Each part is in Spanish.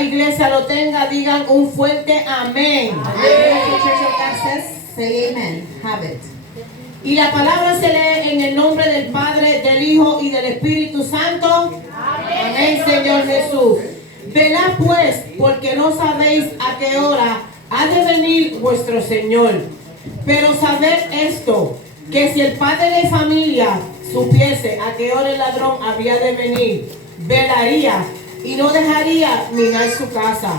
iglesia lo tenga, digan un fuerte amén. Say amen. Have it. Y la palabra se lee en el nombre del Padre, del Hijo y del Espíritu Santo. Amén, Señor Jesús. Velad pues, porque no sabéis a qué hora ha de venir vuestro Señor. Pero sabed esto, que si el padre de familia supiese a qué hora el ladrón había de venir, velaría y no dejaría minar su casa.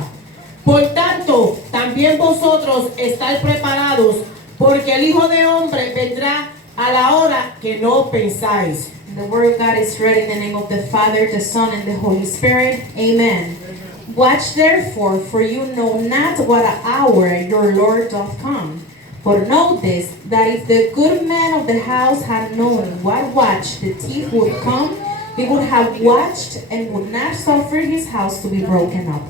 Por tanto, también vosotros estáis preparados, porque el Hijo de Hombre vendrá a la hora que no pensáis. The word of God is read in the name of the Father, the Son, and the Holy Spirit. Amen. Watch therefore, for you know not what hour your Lord doth come. But know this, that if the good man of the house had known what watch the thief would come, he would have watched and would not suffer his house to be broken up.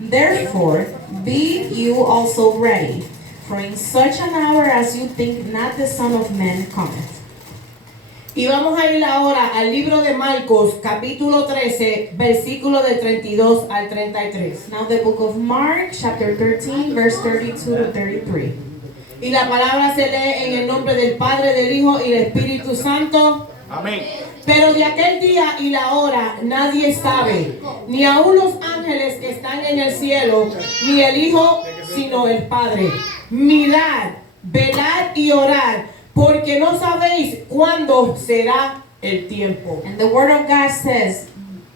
Therefore, be you also ready, for in such an hour as you think not the Son of Man cometh. Y vamos a ir ahora al libro de Marcos, capítulo 13, versículo del 32 al 33. Now the book of Mark, chapter 13, verse 32 to 33. Y la palabra se lee en el nombre del Padre, del Hijo y del Espíritu Santo. Amén. Pero de aquel día y la hora nadie sabe, ni aun los ángeles que están en el cielo, ni el Hijo, sino el Padre. Mirad, velad y orad, porque no sabéis cuándo será el tiempo. And the word of God says,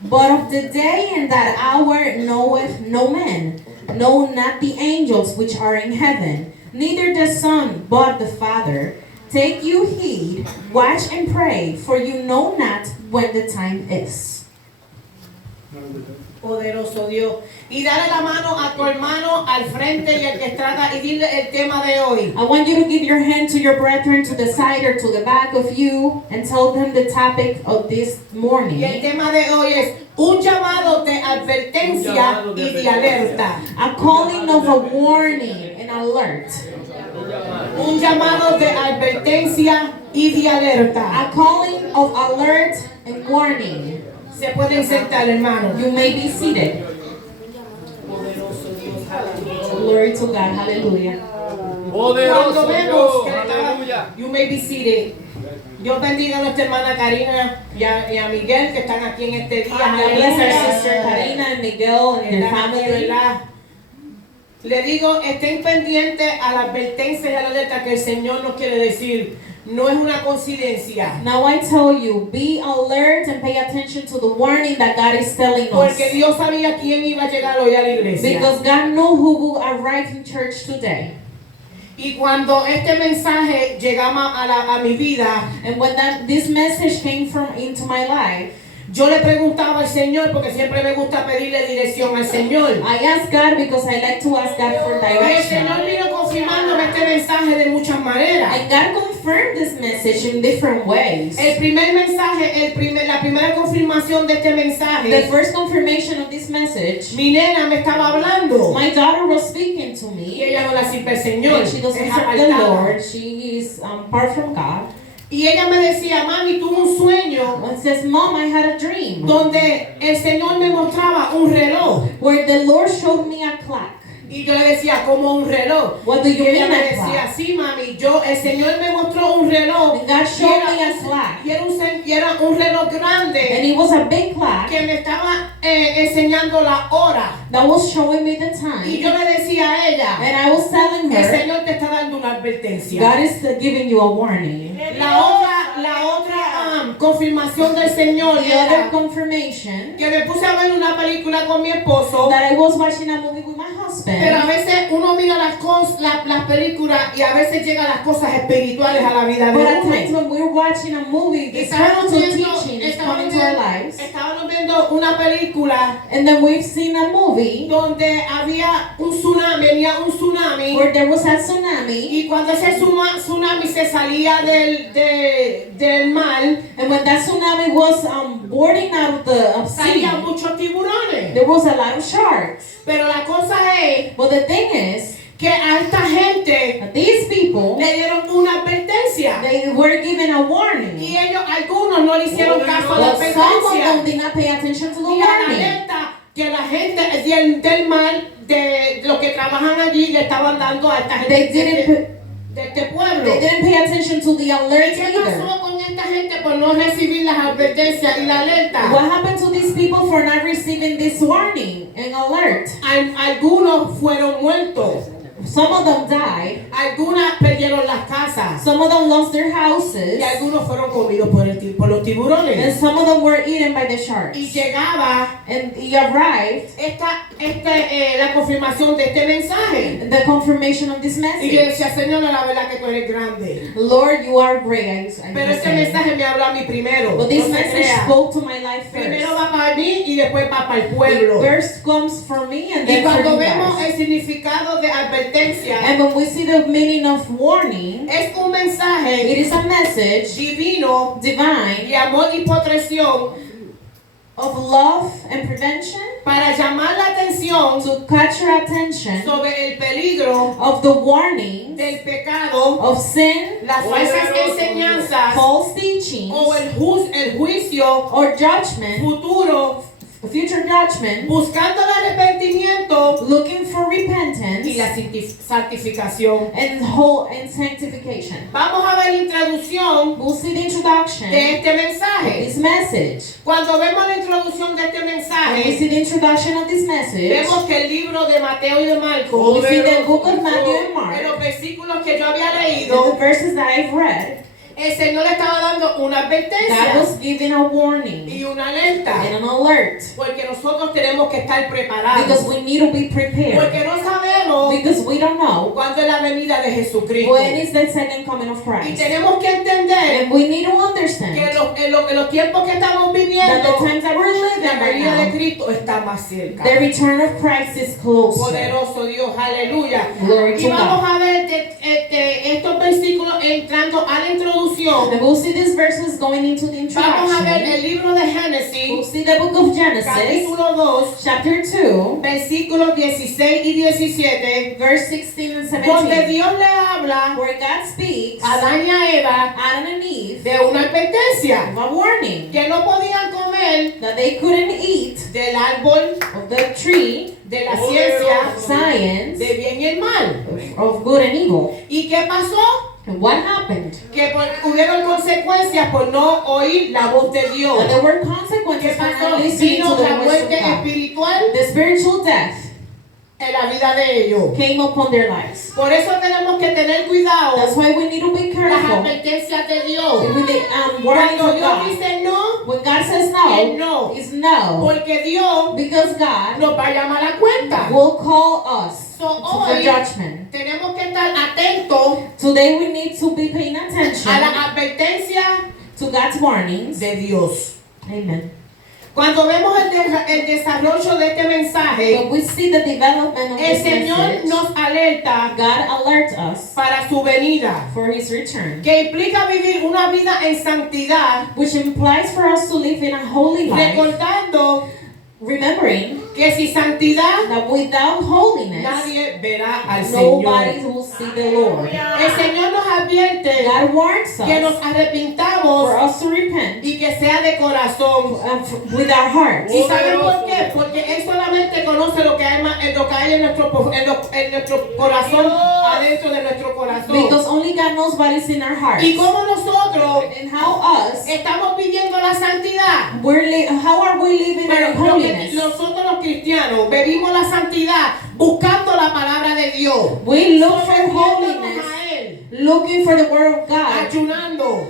but of the day and that hour knoweth no man, no, not the angels which are in heaven, neither the Son, but the Father. Take you heed, watch and pray, for you know not when the time is. Poderoso Dios. Y dale la mano a tu hermano al frente y al que está y dile el tema de hoy. I want you to give your hand to your brethren to the side or to the back of you and tell them the topic of this morning. Y el tema de hoy es un llamado de advertencia y de alerta. A calling of a warning and alert. Un llamado de advertencia y de alerta. A calling of alert and warning. Se pueden sentar, hermanos. You may be seated. Poderoso Dios, aleluya. Glory to God. Hallelujah. Cuando vemos que Aleluya. you may be seated. Dios bendiga a nuestra hermana Karina y a Miguel que están aquí en este día. God bless our sister Karina and Miguel and their Están aquí, family. ¿verdad? Le digo, estén pendientes a la advertencia y a la alerta que el Señor nos quiere decir. No es una coincidencia. Now I tell you, be alert and pay attention to the warning that God is telling us. Porque Dios sabía quién iba a llegar hoy a la iglesia. Because God knew who will arrive in church today. Y cuando este mensaje llegaba a mi vida, And when this message came into my life, yo le preguntaba al Señor, porque siempre me gusta pedirle dirección al Señor. I asked God because I like to ask God for Y el direction. Señor vino confirmándome este mensaje de muchas maneras. And God confirmed this message in different ways. El primer mensaje, la primera confirmación de este The mensaje, first confirmation of this message, mi nena me estaba hablando. my daughter was speaking to Y me. ella no la sirve al Señor. And she doesn't es serve the apartada. Lord. She is apart from God. Y ella me decía, mami, tuve un sueño And says, Mom, I had a dream donde el Señor me mostraba un reloj. where the Lord showed me a clock. Y yo le decía, ¿cómo un reloj? What do Y you ella mean me a decía, clock? sí, mami, el Señor me mostró un reloj. And God Y showed era, me a clock. y era un reloj And grande it was a big clock que me estaba enseñando la hora. that was showing me the Y time. yo le decía a ella, And I was telling el her, Señor te está dando una advertencia. God is giving you a warning. La otra confirmación del Señor The other era confirmation que me puse a ver una película con mi esposo. that I was watching a movie with my Pero a husband. veces uno mira las películas y a veces llegan las cosas espirituales a la vida But de at times uno. when we're watching a movie, the spiritual teaching is coming to our lives. Estábamos viendo una película And then we've seen a movie donde había un tsunami, venía un tsunami. where there was a tsunami. Y cuando ese tsunami se salía del mar, And when that tsunami was boarding out of the sea, salían muchos tiburones. there was a lot of sharks. Pero la cosa es But the thing is, que a esta gente that these people, le dieron una advertencia. they were given a warning. Y algunos no le hicieron caso a la But some of them advertencia. did not pay attention to the Y a la warning. alerta que la gente del mal, de los que trabajan allí, le estaban dando a esta They gente didn't de este pueblo. They didn't pay attention to the ¿Y alert qué either. pasó con esta gente por no recibir las advertencias y la alerta? What happened to these people for not receiving this warning and alert? Algunos fueron muertos, Some of them died. algunas perdieron las casas Some of them lost their houses. y algunos fueron comidos por los And tiburones. some of them were eaten by the sharks. Y llegaba And he arrived, la confirmación de este mensaje. the confirmation of this Y yo message. decía, Señor, la verdad que tú eres grande. Lord, you are great. I Pero este say. mensaje me habló a mí primero. But this No se message crea. spoke to my life Primero first. va para mí y después va para el pueblo. First comes for me and Y then for cuando you vemos guys. el significado de advertencia, And when we see the meaning of warning, es un mensaje it is a message, divino divine, de amor y protección of love and prevention para llamar la atención to catch your attention sobre el peligro of the warnings del pecado, of sin, las falsas enseñanzas false teachings, o el juicio or judgment, futuro, future judgment, buscando el arrepentimiento looking for y repentance la santificación. and sanctification. Vamos a ver la introducción We'll see the introduction de este of mensaje. this message. Cuando vemos la introducción de este When we mensaje, see the introduction of this message, vemos que el libro de Mateo y de Marcos, we see the book of Matthew and en Mark, los versículos que yo había and leído, the verses that I've read, el Señor le estaba dando una God advertencia was giving a warning y una alerta, and an alert, porque nosotros tenemos que estar preparados, because we need to be prepared, porque no sabemos because we don't know cuándo es la venida de Jesucristo. when is the second coming of Y Christ. tenemos que entender And we need to que understand en los tiempos que estamos that the viviendo, times that we're living la right venida de now, Cristo está más cerca. the return of Christ is closer. Poderoso Dios, aleluya. Glory Y to vamos God. a ver estos versículos entrando a la introducción. And we'll see these verses going into the Vamos a ver introduction. el libro de We'll Génesis, see the book of Genesis, capítulo 2, chapter 2, versículos 16 y 17, verse 16 and donde 17, Dios le habla where God speaks a Adán y a Eva Adam and Eve de una advertencia, of a warning que no podían comer that they couldn't eat del árbol of the tree de la ciencia of science de bien y el mal. of good and evil. ¿Y qué pasó? And what happened? Que hubieron consecuencias por no oír la voz de Dios. And there were ¿Qué consequences for pasó? not listening Vino to the la voice of muerte God. espiritual The spiritual death en la vida de ellos. came upon their lives. Por eso tenemos que tener cuidado That's why we need to be las careful advertencias de Dios. with the warnings Cuando of Dios God. dice no, When God says es no, no. it's no. Porque Dios Because God nos va a llamar a cuenta. will call us So, to the hoy judgment. tenemos que estar atentos Today we need to be paying attention a la advertencia to God's warnings. de Dios. Amen. Cuando vemos el desarrollo de este mensaje, But we see the development of el this Señor message. nos alerta God alerts us para su venida, for His return, que implica vivir una vida en santidad, which implies for us to live in a holy life, recordando remembering que sin santidad that without holiness, nadie verá al nobody Señor. will see the Lord. El Señor nos advierte God warns que nos us arrepintamos for us to repent y que sea de corazón. with our hearts. ¿Y saben por qué? Porque Él solamente conoce lo que hay en nuestro corazón, adentro de nuestro corazón. Because only God knows what is in our hearts. Y cómo nosotros And how us, estamos viviendo la santidad. how are we living Pero in lo que holiness? nosotros los cristianos vivimos la santidad buscando la palabra de Dios. We look for Sometiéndonos holiness, a Él, looking for the word of God, ayunando,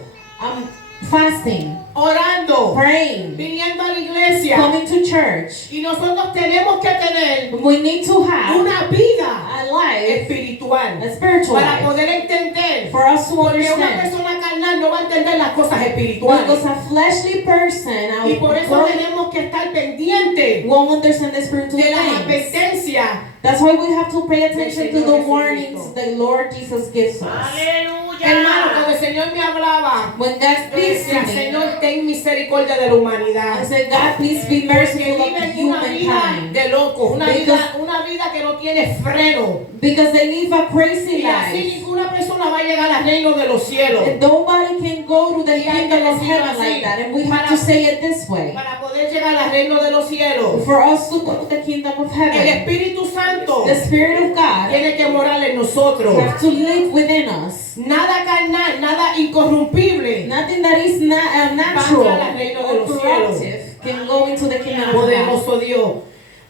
fasting, orando, praying, viniendo a la iglesia. coming to church. Y nosotros tenemos que tener We need to have una vida a life, espiritual a spiritual para life, poder entender. for us to Porque una understand. persona carnal no va a entender las cosas espirituales. Because a fleshly person Y por eso tenemos que estar pendientes won't understand the spiritual de las things. advertencias. That's why we have to pay attention to the Señor warnings Jesucristo. the Lord Jesus gives us. Aleluya. Hermano, cuando el Señor me hablaba, When God yo speaks decía, to me, Señor, ten misericordia de la humanidad. I said, God, please be Porque merciful of viven una vida humankind. de locos, Because- una vida que no tiene freno. Because they live a crazy Y así life. ninguna persona va a llegar al reino de los cielos. And nobody can go to the Y hay que kingdom of decirlo heaven así. like that. And we have Para- to say it this way. Para poder llegar al reino de los cielos, For us to go to the kingdom of el heaven, Espíritu Santo the Spirit of God tiene que morar en nosotros. has to live within us. Nada carnal, nada incorrumpible. Nothing that is natural Va a entrar al reino de or los corruptive can go into the kingdom of God. Poderoso Dios.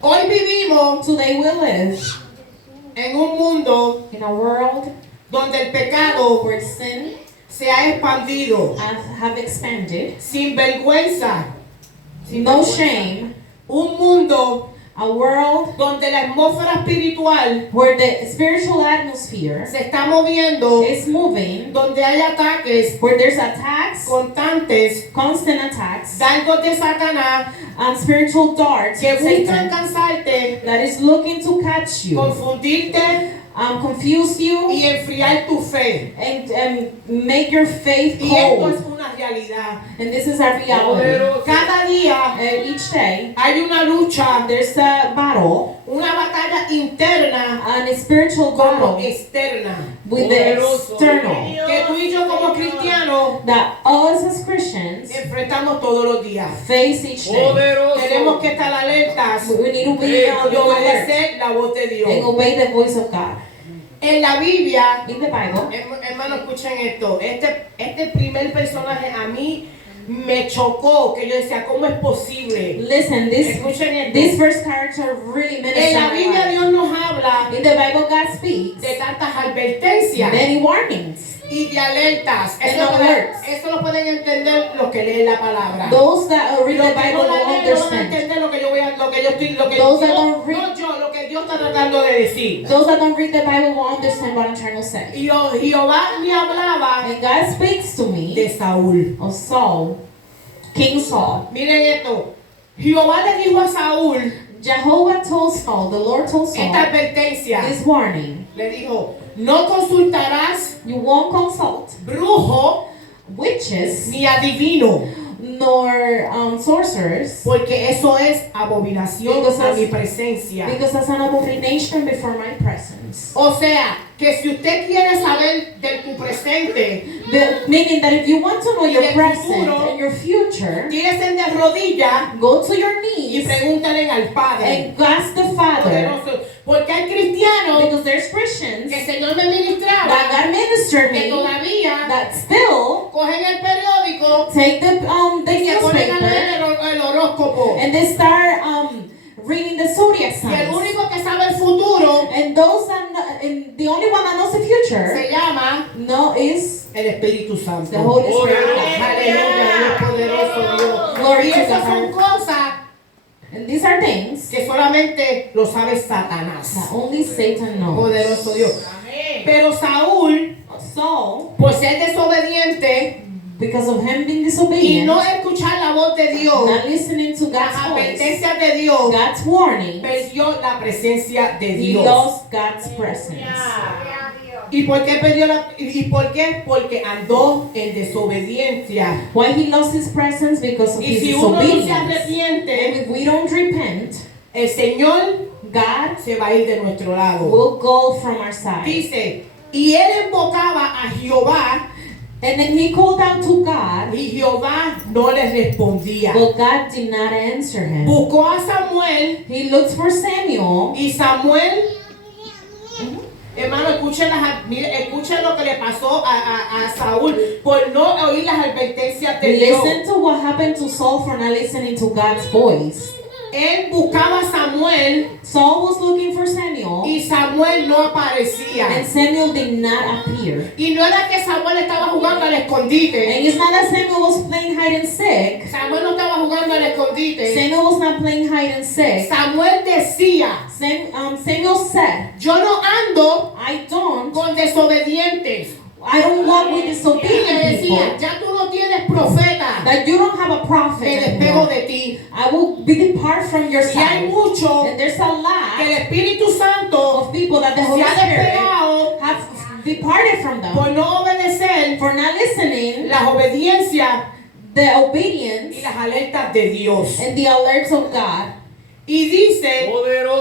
Hoy vivimos Today we live en un mundo in a world donde el pecado where sin se ha expandido have expanded, sin vergüenza. no shame, Un mundo a world donde la atmósfera espiritual where the spiritual atmosphere se está moviendo, is moving, donde hay ataques where there's attacks, constantes, constant attacks, dardos de Satanás and spiritual darts que of buscan Satan cansarte, that is looking to catch you, confundirte confuse you, y enfriar tu fe. and make your faith Y esto es cold. una realidad. And this is a reality. Cada día Each day, hay una lucha, there's a battle, una batalla interna and a spiritual como battle externa. with the external Que tú y yo como cristianos that us as Christians enfrentamos todos los días. face each day. Tenemos que estar alertas We need to be y on alert obedecer la voz de and Dios. obey the voice of God. En la Biblia, In the Bible, hermano, escuchen esto. Este primer personaje a mí me chocó, que yo decía, ¿cómo es posible? listen, Escuchen esto. this first character really En ministered la my Biblia life. Dios nos habla In the Bible, God speaks de tantas advertencias many warnings. y de alertas. And alerts. Eso lo pueden entender los que leen la palabra. Those that read Los the que Bible no la will leen no van a understand. entender lo que yo voy a, lo que yo estoy, lo que Those that Dios, don't read- no yo, lo que Dios está tratando de decir. Those that don't read the Bible will understand what I'm trying to say. Y Jehová me hablaba And God speaks to me de Saúl. of Saul, King Saul. Miren esto. Jehová le dijo a Saúl Jehovah told Saul, the Lord told esta Saul, advertencia. this warning: Le dijo, no consultarás you won't consult brujo witches ni adivino, nor sorcerers, porque eso es abominación Because a that's- mi presencia. because that's an abomination before my presence. O sea, que si usted quiere saber de tu presente, Meaning that if you want to know your del present futuro, and your future, tírese de rodillas go to your y knees pregúntale al Padre. and ask the Father. Poderoso. Porque hay cristianos Because there's Christians que el Señor me ministraba that God ministered que me todavía that still cogen el periódico take the y se ponen a newspaper leer el horóscopo. and they start reading the zodiac Y el signs. único que sabe el futuro And those that and the only one that knows the future se llama is el Espíritu Santo. the Holy Spirit. Aleluya, Dios poderoso Dios. Glory Y to esas son God. cosas And these are things que solamente lo sabe Satanás. that only Satan knows. Poderoso Dios. Pero Saúl, Saul, por ser desobediente because of him being y disobedient, no escuchar la voz de Dios, not listening to las God's voice, advertencias de Dios, God's warning, perdió la presencia de he Dios. lost God's presence. ¿Y por qué perdió la y por qué? Porque andó en desobediencia. Why he lost his presence? Because of Y his si uno no se disobedience. And arrepiente, if we don't repent, el Señor God se va a ir de nuestro lado. will go from our side. Dice, y él invocaba a Jehová And then he called out to God, y Jehová no le respondía. but God did not answer him. Buscó a Samuel He looked for Samuel, y Samuel, hermano, escuchen lo que le pasó a Saúl por no oír las advertencias de Dios. listen to what happened to Saul for not listening to God's voice. Él buscaba a Samuel Saul was looking for Samuel, y Samuel no aparecía. and Samuel did not appear. Y no era que Samuel estaba jugando al escondite. And it's not that Samuel was playing hide and seek. Samuel no estaba jugando al escondite. Samuel was not playing hide and seek. Samuel decía, Samuel said, yo no ando I don't desobedientes. walk with Y le disobedient decía, people. ya tú no tienes profeta. That you don't have a prophet Me despego anymore. de ti. I will be depart from your Y hay side. mucho And there's a que lot el Espíritu Santo of people that the se Holy ha Spirit despegado have departed from them por no obedecer and for not listening las obediencias the y obedience las alertas de Dios. and the alerts of God. Y dice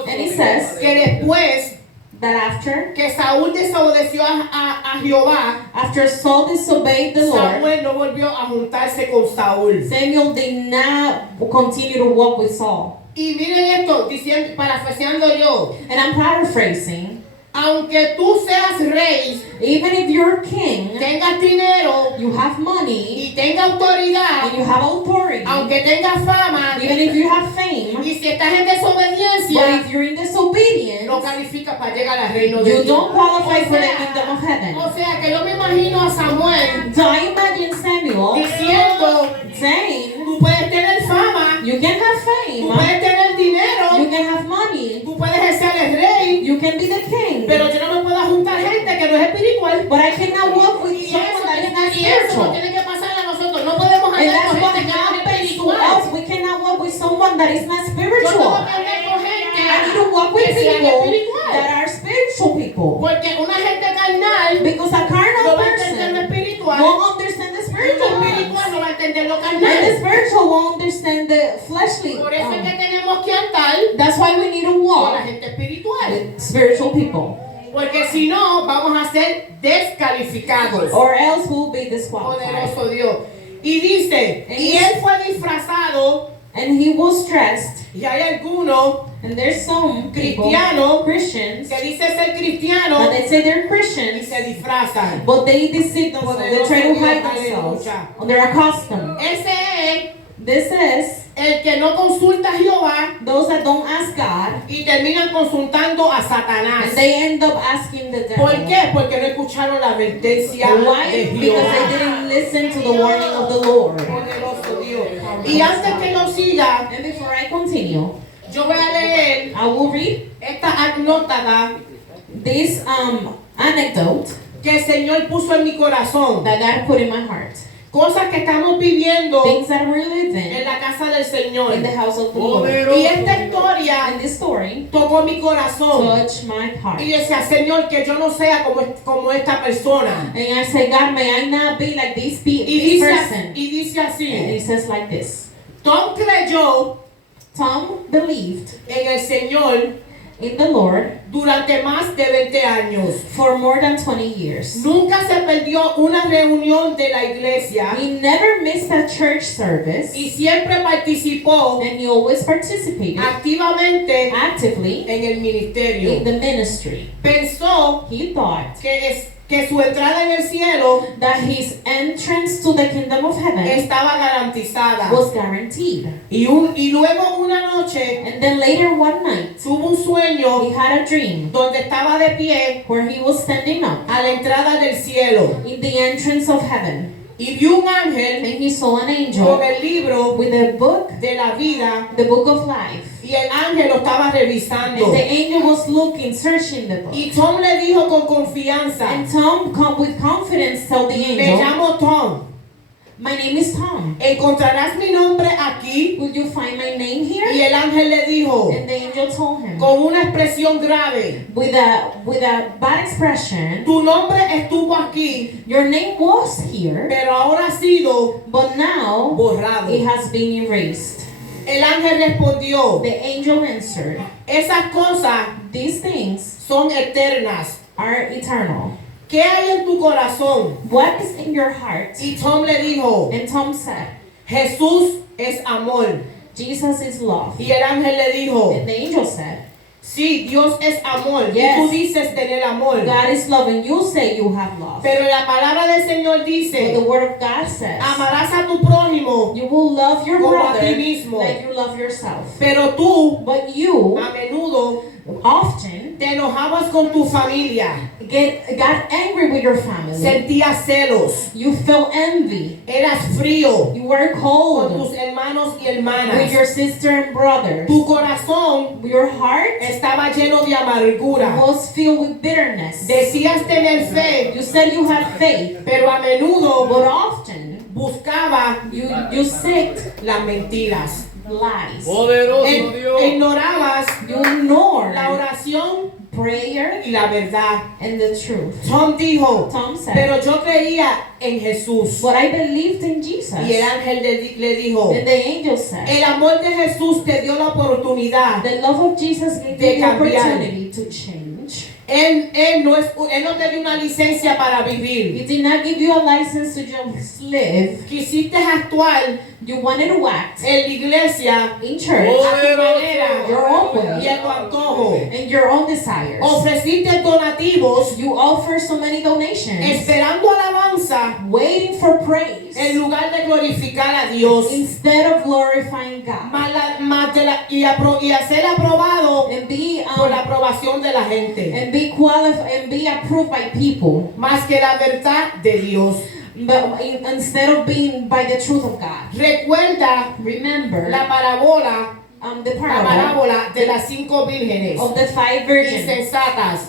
And he says que después that after que Saúl desobedeció a Jehová, after Saul disobeyed the Lord, Samuel no volvió a juntarse con Saúl. Samuel did not continue to walk with Saul. Y miren esto, diciendo, parafraseando yo, And I'm paraphrasing. aunque tú seas rey, Even if you're king, tengas dinero you have money, y tengas autoridad, and you have authority, aunque tengas fama, even if you have fame, y si estás en but desobediencia, if you're in disobedience, no calificas para llegar al reino de you Dios. don't qualify for the O kingdom of heaven. o sea que yo me imagino a Samuel So I imagine Samuel diciendo, saying, tú puedes tener fama, you can have tú fame, puedes tener you dinero, can have money, tú puedes ser el rey, you can be the king, pero yo no me puedo juntar gente que no es espiritual. but I cannot walk with Y someone that is not eso no spiritual. tiene que pasar a nosotros. No podemos And andar that's con what gente que no es happens to espiritual. us. We cannot walk with someone that is not Yo tengo spiritual. que andar con gente I need to walk with que sean people espiritual. that are spiritual people. Porque una gente carnal Because a no carnal va a entender lo person espiritual. won't understand the Y spiritual lo things. espiritual no va a entender lo And the carnal. spiritual won't understand the fleshly. Por eso es que tenemos que andar That's why we need to con la walk gente espiritual. with spiritual people. Porque si no, vamos a ser descalificados. Or else we'll be disqualified. Poderoso Dios. Y dice, y él fue disfrazado, And he was dressed. y hay algunos And there's some people, cristianos Christians, que dice ser cristiano that they say they're y Christians, se disfrazan. but they deceive themselves. They try to hide themselves. They're accustomed. Ese es This is el que no consulta a Jehová those that don't ask God, y terminan consultando a Satanás. and they end up asking the devil. ¿Por qué? Porque no escucharon la advertencia Why? de Because they Jehová. didn't listen to the warning of the Lord. Poderoso Dios. Y antes que lo siga, And before I continue, yo voy a leer I will read esta anécdota this anecdote que el Señor puso en mi corazón. that God put in my heart. Cosas que estamos viviendo Things that we're en living la casa del Señor. in the house of the Lord. Y esta historia And this story tocó mi corazón. touched my heart. Y yo decía, Señor, que yo no sea como esta persona. And I say, God, may I not be like this Y person. dice And así, it says like this. Tom creyó Tom believed en el Señor in the Lord durante más de 20 años. for more than 20 years. Nunca se perdió una reunión de la iglesia He never missed a church service, y siempre participó and he always participated activamente actively en el ministerio. in the ministry. Pensó He thought que su entrada en el cielo that his entrance to the kingdom of heaven estaba garantizada. was guaranteed. Y luego una noche And then later one night, tuvo un sueño he had a dream donde estaba de pie where he was standing up a la entrada del cielo in the entrance of heaven, y vio un ángel and he saw an con angel el libro with a book, de la vida the book of life. y el ángel lo estaba revisando. And the angel was looking, searching the book. Y Tom le dijo con confianza, And Tom, with confidence, told the me angel, llamo Tom, my name is Tom. encontrarás mi nombre aquí. Will you find my name Y here? el ángel le dijo And the angel told him, con una expresión grave, with a bad expression, tu nombre estuvo aquí, your name was here, pero ahora ha sido but now borrado. it has been erased. El ángel respondió, The angel answered, esas cosas these things son eternas. are eternal. ¿Qué hay en tu corazón? What is in your heart? Y Tom le dijo, And Tom said, Jesús es amor. Jesus is love. Y el ángel le dijo, And the angel said, sí, Dios es amor. Yes. Y tú dices tener amor. God is love, and you say you have love. Pero la palabra del Señor But the dice, word of God says, amarás a tu prójimo, you will love your como a brother ti mismo. like you love yourself. Pero tú, But you a menudo, often te enojabas con tu familia. got angry with your family. Sentías celos. You felt envy. Eras frío You were con cold tus hermanos y with hermanas. your sister and brothers. Tu corazón Your heart estaba lleno de amargura. was filled with bitterness. Decías tener fe, You said you had faith, pero a menudo but often buscaba you seeked las mentiras. lies. Poderoso Dios. Ignorabas You ignored la oración prayer y la verdad. and the truth. Tom dijo, Tom said, pero yo creía en Jesús. but I believed in Jesus. Y el ángel le dijo, And the angel said, el amor de Jesús te dio la oportunidad. the love of Jesus gave de you the cambiar. opportunity to change. Él no te dio una licencia para vivir. He did not give you a license to just live. Quisiste actuar You wanted to act en la iglesia in church a tu manera your own y way a tu antojo. and your own desires. Ofreciste donativos You offer so many donations, esperando alabanza waiting for praise en lugar de glorificar a Dios. instead of glorifying God Y ser aprobado and be por la aprobación de la gente. and be qualified and be approved by people, Más que la verdad de Dios. but instead of being by the truth of God. Recuerda Remember la parábola the la parable parábola de las 5 vírgenes of the 5 virgins, insensatas,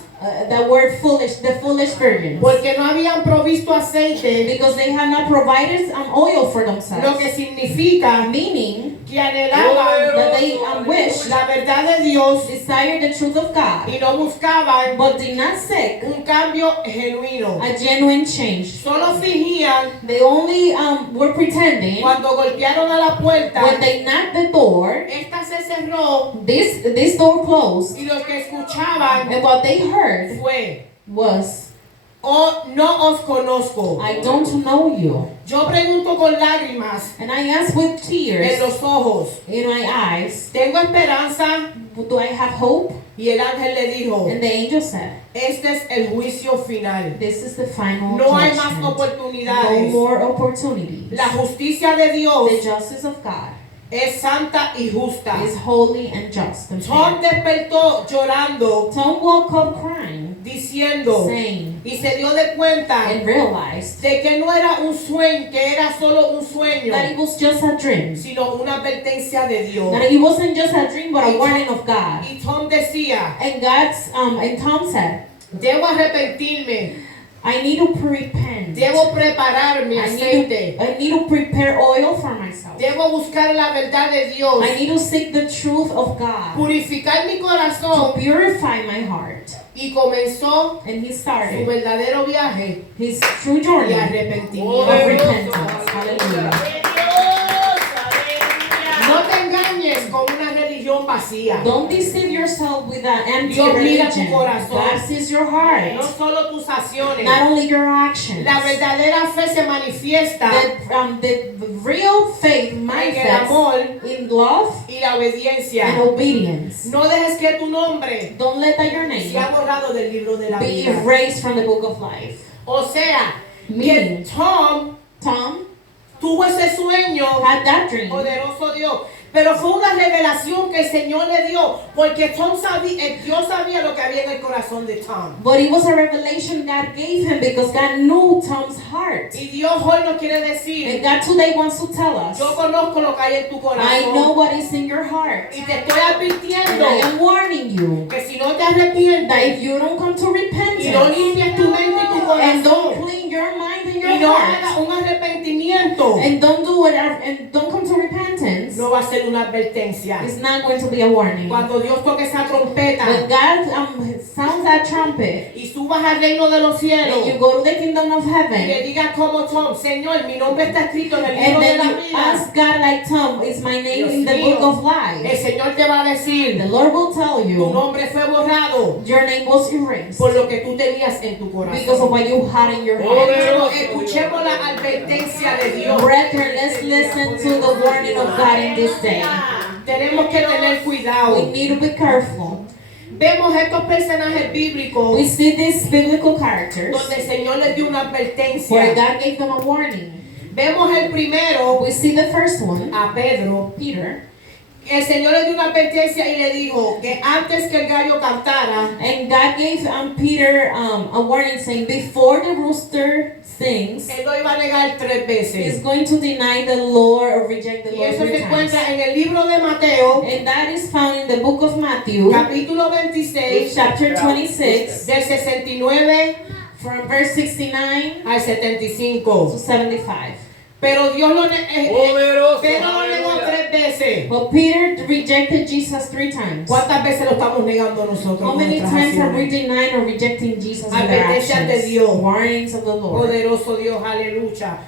the word foolish, the foolish virgins, porque no habían provisto aceite, because they had not provided oil for lo themselves, que significa meaning que anhelaban that they wished, la verdad de Dios desired the truth of God, y no buscaban but did not seek un cambio genuino. a genuine change. Solo fingían They only were pretending. cuando golpearon a la puerta, When they knocked the door, esta se cerró this door closed, y los que escuchaban and what they heard fue, was, oh, no os conozco. I don't know you. Yo pregunto con lágrimas And I asked with en tears los ojos, in my eyes, ¿tengo esperanza? do I have hope? Y el ángel le dijo, And the angel said, este es el juicio final. this is the final No hay más judgment. No oportunidades. more opportunities. La justicia de Dios The justice of God es santa y justa. is holy and just and Tom fair. despertó llorando, Tom woke up crying, diciendo, saying, y se dio de cuenta and realized de que no era un sueño, que era solo un sueño, that it was just a dream. sino una advertencia de Dios. That it wasn't just a dream, but a warning of God. Y Tom decía, And Tom said, debo arrepentirme, I need to repent. debo preparar mi aceite, I need to prepare oil for myself. debo buscar la verdad de Dios, I need to seek the truth of God, purificar mi to corazón. purify my heart. Y comenzó And he su started verdadero viaje his true y journey of arrepentimiento. repentance. Hallelujah. No te engañes con una religión vacía. Don't deceive yourself with an empty Dios mira tu religion. corazón. God sees your No heart, solo tus acciones. not only your actions. La verdadera fe se manifiesta The real faith en el manifests amor in love y la obediencia. and obedience. No dejes que tu nombre Don't let that your sea name borrado del libro de la be vida. erased from the book of life. O sea, que Meaning, Tom Tom tuvo ese sueño, had that dream, poderoso Dios. Pero fue una revelación que el Señor le dio, porque Tom sabía, Dios sabía lo que había en el corazón de Tom. but it was a revelation God gave him because God knew Tom's heart. Y Dios hoy nos quiere And decir, God today wants to tell us, yo conozco lo que hay en tu I know corazón. what is in your heart. Y te estoy And advirtiendo I am warning you que si no te that arrepientes if you don't come to y no repentance limpias tu mente y tu and don't corazón clean your mind and y your no heart hagas un arrepentimiento, and don't do it and don't come to repentance, no va a ser una advertencia. it's not going to be a warning. Cuando Dios toque esa trompeta But God sounds that trumpet y subas al reino de los cielos and you go to the kingdom of y le heaven digas como Tom, Señor, mi nombre está escrito en el and libro de then la you vida, ask God like Tom, is my name Dios in the mío, book of el life? Señor te va a decir, The Lord will tell tu you nombre fue borrado your name was erased por lo que tú tenías en tu because of corazón. what you had in your heart. Escuchemos la advertencia de Dios. Brethren, let's listen to the warning of God in this day. Tenemos que tener We cuidado. need to be careful. Vemos estos personajes bíblicos We see these biblical characters donde el Señor les dio una where advertencia. God gave them a warning. Vemos el primero, We see the first one, a Pedro. Peter, El Señor le dio una advertencia y le dijo que antes que el gallo cantara, and God gave Peter a warning saying, before the rooster sings, él lo iba a negar 3 he's veces. going to deny the Lord or reject the Y Lord eso se 3 times. encuentra en el libro de Mateo, And that is found in the book of Matthew, capítulo 26, chapter 26, del 69 from verse 69 al 75. to 75. Pero Dios lo Poderoso, Pedro lo negó aleluya. 3 veces. But Peter rejected Jesus 3 times. ¿Cuántas veces lo estamos negando nosotros? How con many nuestras times have we acciones? denied or rejecting Jesus with our Advertencias de actions? Dios. Warnings of the Lord. Poderoso Dios, aleluya.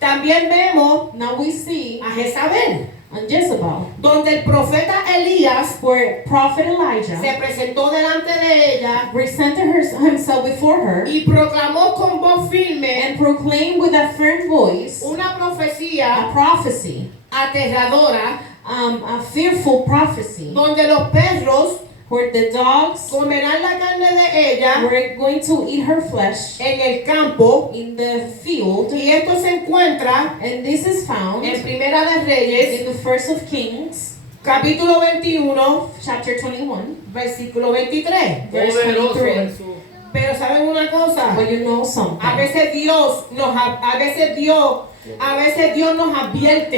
También vemos Now we see a Jezabel, on Jezebel, donde el profeta Elías where prophet se Elijah presentó delante de ella presented himself before her y proclamó con voz firme and proclaimed with a firm voice una a profecía prophecy, aterradora, a fearful prophecy, donde los perros where the dogs comerán la carne de ella were going to eat her flesh en el campo. in the field. Y esto se encuentra And this is found en Primera de Reyes, in the First of Kings, capítulo 21, chapter 21, versículo 23. verse Poderoso 23. Jesús. Pero ¿saben una cosa? But you know A something. veces Dios nos advierte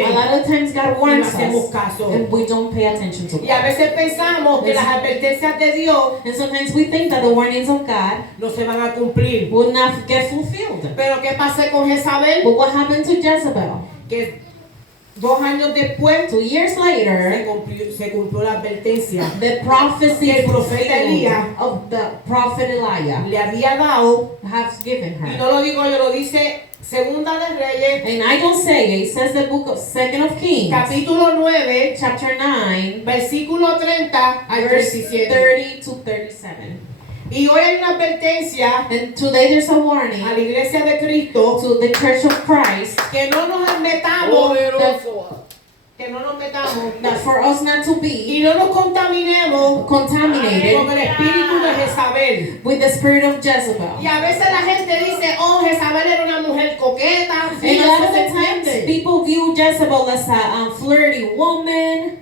A lot of times God warns Y no hacemos us caso. and we don't pay attention to y a God. veces pensamos que las advertencias de Dios And sometimes we think that the warnings of God no se van a cumplir. will not get fulfilled. Pero ¿qué pasó con Jezabel? But what happened to Jezebel? Que 2 años después 2 years later, se cumplió la advertencia. the prophecy El profeta Elías of the prophet Elijah Le había dado, has given y her. no lo digo yo, lo dice Segunda de Reyes, And I don't say it, says the book of 2nd of Kings, capítulo 9, chapter 9, versículo 30 al verse 37. 30 to 37. Y hoy hay una advertencia And today there's a warning a la iglesia de Cristo to the Church of Christ que no nos metamos, Poderoso. que no nos metamos that for us not to be y no nos contaminemos contaminated con el espíritu de Jezabel. with the spirit of Y Jezebel. a veces la gente dice, oh, Jezabel era una mujer coqueta. Sí, And a lot eso of se the times entiende. people view Jezebel as a flirty woman.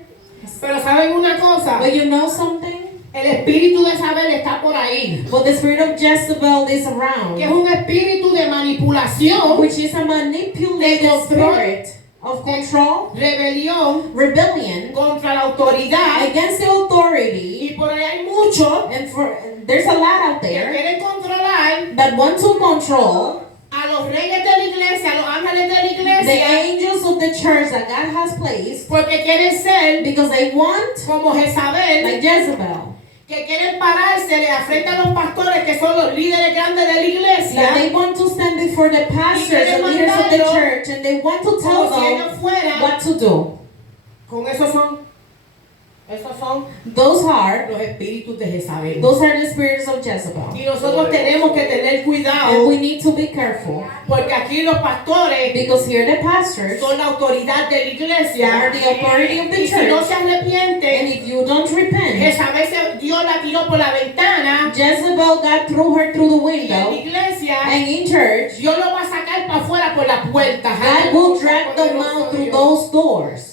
Pero ¿saben una cosa? But you know something? El espíritu de Jezabel está por ahí. But the spirit of Jezebel is Que es around, un espíritu de manipulación, which is a manipulated control, spirit of control, rebelión rebellion contra la autoridad. against the authority. Y por ahí hay muchos And there's a lot out que there quieren controlar that want to control a los reyes de la iglesia, a los ángeles de la the iglesia, angels of the church that God has placed porque quieren ser because they want, como Jezabel, like Jezebel, que quieren pararse de frente a los pastores que son los líderes grandes de la that iglesia, they want to stand before the pastors and leaders of the church and they want to tell como si them ellos fueran. what to do. Con esos son Those are los espíritus de Jezabel. the spirits of Jezebel. Y nosotros tenemos que tener And cuidado, we need to be careful porque aquí los pastores because here the pastors son la autoridad de la are iglesia. the authority of the Y si no church. se And arrepienten, if you don't repent, Jezabel Dios la tiró por la ventana Jezebel God threw her through the y en la window, iglesia and in church, Dios lo va a sacar para afuera por la puerta. God will drag them out through those doors.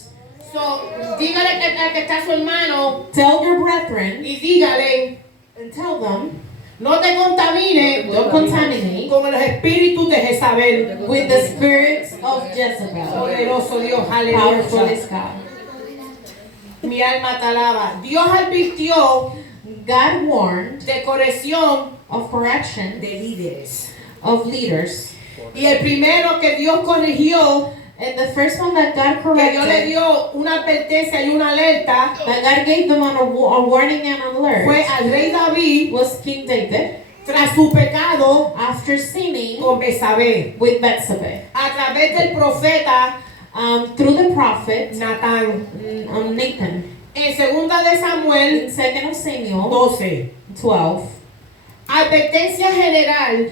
So, dígale que está su hermano Tell your brethren y dígale, and tell them, no te contamines don't contaminate con los espíritus de Jezabel. with the spirits of Jezebel. Poderoso Dios, Powerful aleluya. is God. Mi alma te alaba. Dios advirtió God warned de corrección of correction de líderes. of leaders. Y el primero que Dios corrigió, And the first one that God que Dios le corrected, dio una advertencia y una alerta, that God gave them a warning and alert, fue al rey David was King David tras su pecado after sinning con Betsabé, with Bathsheba. a través del profeta Through the prophet Natán. Nathan. En segunda de Samuel In 2nd of Samuel 12. 12, Advertencia general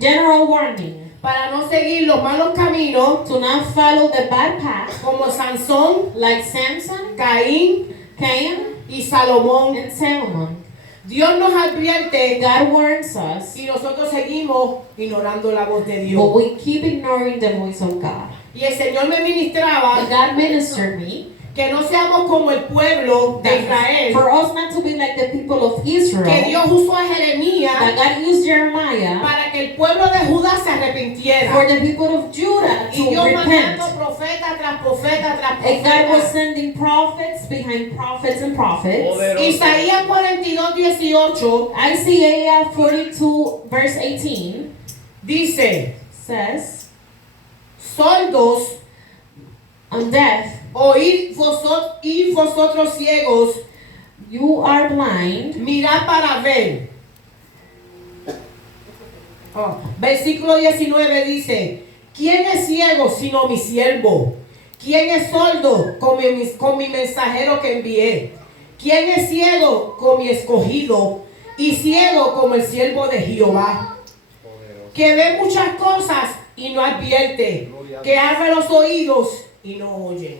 general warning para no seguir los malos caminos to not follow the bad path como Sansón, like Samson, Caín Cain, y Salomón. and Solomon. Dios nos advierte God warns us, y nosotros seguimos ignorando la voz de but Dios. we keep ignoring the voice of God. Y el Señor me ministraba And God ministered me que no seamos como el pueblo de that Israel, for us not to be like the people of Israel, que Dios usó a that Jeremías God used Jeremiah para que el pueblo de Judá se arrepintiera. for the people of Judah Y to Dios repent. mandando profeta tras profeta tras And God was profeta. sending prophets behind prophets and prophets. Poderoso. Isaías 42:18 Isaiah 42 verse 18 dice: says, sordos, deaf, ir vosotros ciegos, you are blind. mirad para ver. Versículo 19 dice, ¿quién es ciego sino mi siervo? ¿Quién es sordo con mi mensajero que envié? ¿Quién es ciego con mi escogido y ciego como el siervo de Jehová? Que ve muchas cosas y no advierte, que abre los oídos y no oye.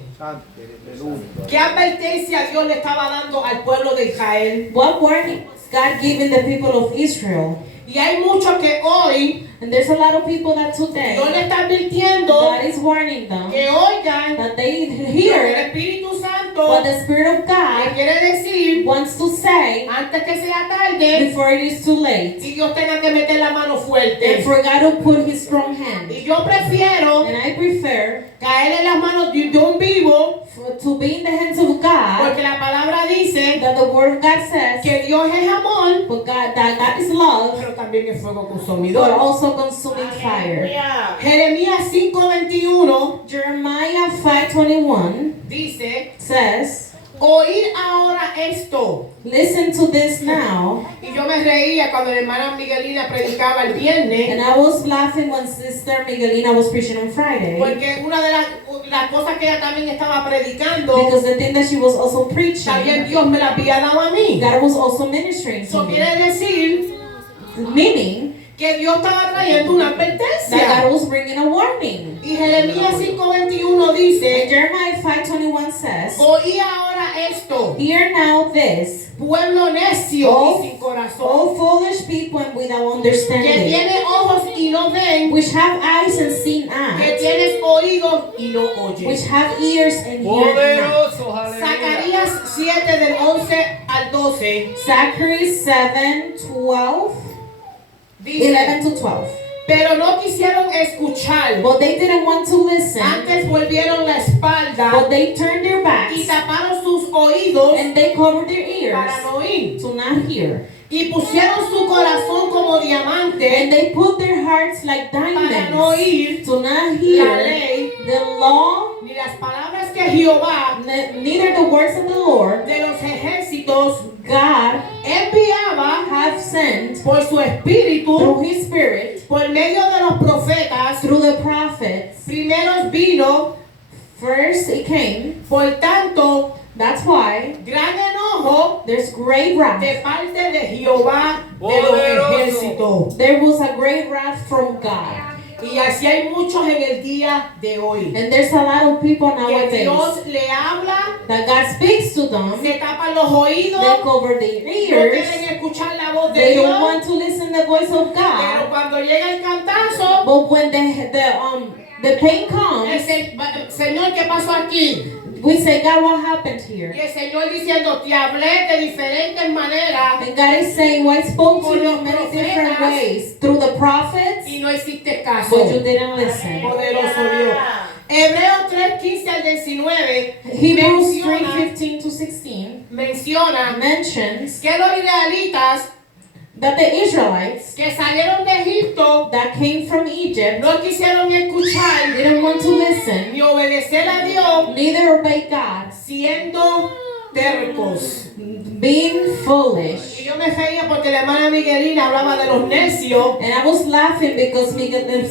¿Qué advertencia Dios le estaba dando al pueblo de Israel? What warning was God giving the people of Israel? Y hay muchos que hoy And there's a lot of people that today Dios le está advirtiendo God is warning them que oigan that they lo que el hear Espíritu Santo what the Spirit of le God quiere decir wants to say antes que sea tarde before it is too late, y Dios tenga que meter la mano and fuerte. for God to put His strong hand. Y yo prefiero And I prefer caer en las manos de un vivo, to be in the hands of God, porque la palabra dice that the Word of God says, que Dios es amor, but that God is love, pero también es fuego but consumidor. also consuming fire. Jeremías 5:21 Jeremiah 5:21 dice, says, oíd ahora esto. listen to this now. Y yo me reía cuando la hermana Miguelina predicaba el viernes, And I was laughing when Sister Miguelina was preaching on Friday, porque una de las cosas que ella también estaba predicando, because the thing that she was also preaching, también Dios me la había dado a mí. God was also ministering to Eso me. quiere decir Meaning que Dios estaba trayendo una that advertencia. God was bringing a warning. Y Jeremías 5:21 And dice, Jeremiah 5:21 says, oí ahora esto, hear now this, pueblo necio Oh, y sin corazón, O foolish people and without que understanding, tiene ojos y no ven, which have eyes and see que not, tienes oídos y no oyes. which have ears and hear not. Poderoso, aleluya. Zacarías 7 del 11 al 12 Zachary 7:12, dice, 11 to 12. pero no quisieron escuchar, But they didn't want to listen, antes volvieron la espalda but they turned their y backs taparon sus oídos and they covered their ears para no oír, to not hear. y pusieron su corazón como diamante And they put their hearts like para no diamonds oír to not la hear ley the law, ni las palabras que Jehová neither the words of the Lord de los ejércitos God enviaba have sent por su espíritu through His Spirit, por medio de los profetas. through the prophets. Primero vino, First it came, por tanto, that's why gran enojo there's great wrath. de parte de Jehová de los Poderoso. ejércitos. There was a great wrath from God. Y así hay muchos en el día de hoy. And there's a lot of people Que nowadays Dios le habla, that God speaks to them, se tapan los oídos, they cover their no ears, quieren escuchar la voz de they don't Dios. want to listen to the voice of Pero God. cuando llega el cantazo, But when the pain comes, Señor, ¿qué pasó aquí? we say, God, what happened Y here? el Señor diciendo, te hablé de diferentes maneras And God is saying, well, I spoke to you in many different ways through the prophets, y no hiciste caso. but you didn't listen. Poderoso Dios. Hebreos 3:15 al 19 Hebrews menciona, 3:15 to 16 menciona mentions que los israelitas that the Israelites que salieron de Egipto that came from Egypt no quisieron escuchar didn't want to listen, ni obedecer a Dios, neither obey God, siendo tercos. being foolish. Y yo me reía porque la hermana Miguelina hablaba de los necios. And I was laughing because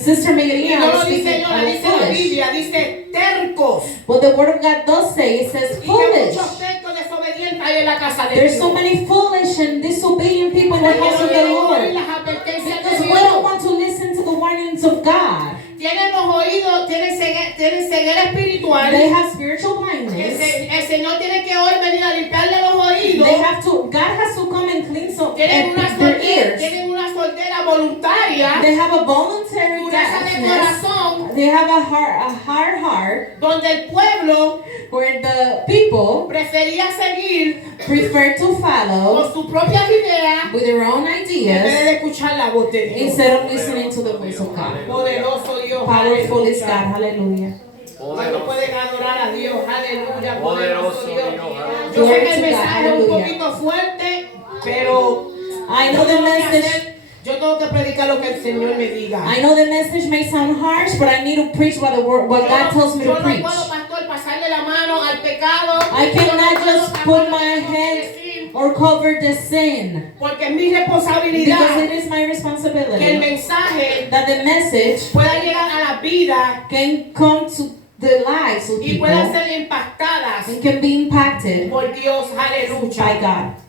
Sister Y Miguelina no was lo dice speaking yo, lo about dice la foolish. Biblia, dice tercos. But the Word of God does say, it says Y que foolish. muchos tercos desobedientes hay en la casa de There's Dios. so many foolish and disobedient people in the Porque house no of the quieren oír Lord. las advertencias Because de we don't Dios. want to listen to the warnings of God. Tienen los oídos, tienen ceguera espiritual. They have spiritual Que blindness. el Señor tiene que hoy venir a limpiarle los oídos. They have to, God has to come and clean Tienen una their sordera, ears. tienen una sordera voluntaria, They have a voluntary dureza de deafness. corazón, They have a hard heart donde el pueblo where the people prefería seguir prefer to follow con sus propias ideas with their own en vez ideas de escuchar la voz de Dios. instead of listening to the voice of God. Poderoso Dios, Powerful is God. aleluya. Hallelujah. ¿Cuántos pueden adorar a Dios? Aleluya, poderoso Poderoso Dios. Dios, aleluya. Yo sé que el Glory to God, mensaje es un aleluya. poquito fuerte, pero I know the tengo que message. hacer Yo tengo que predicar lo que el Señor me diga. I know the message may sound harsh, but I need to preach what God tells me to Yo no preach. puedo, pastor, pasarle la mano al pecado. I Yo no cannot puedo just tapar put lo my que tengo que hand decir, or cover the sin, porque es mi because responsabilidad it is my que el responsibility mensaje that the message pueda llegar a la vida can come to the lives of y people puedan ser impactadas and can be impacted por Dios. by Aleluya. God.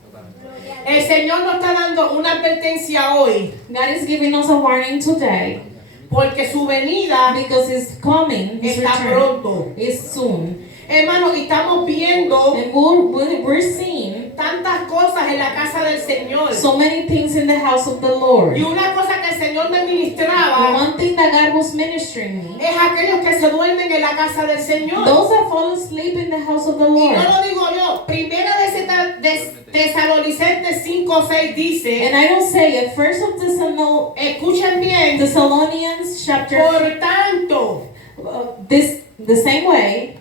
El Señor nos está dando una advertencia hoy, God is giving us a warning today porque su venida because His coming, His está return, pronto. is soon. Hermano, y estamos viendo And we're seeing tantas cosas en la casa del Señor. so many things in the house of the Lord. Y una cosa que el Señor me And ministraba one thing that God was ministering me, es aquellos que se duermen en la casa del Señor. those that fall asleep in the house of the Y Lord. no lo digo yo. Primera de Tesalonicenses 5:6 dice, And I don't say it. First of escuchen bien, Thessalonians chapter, por tanto, the same way,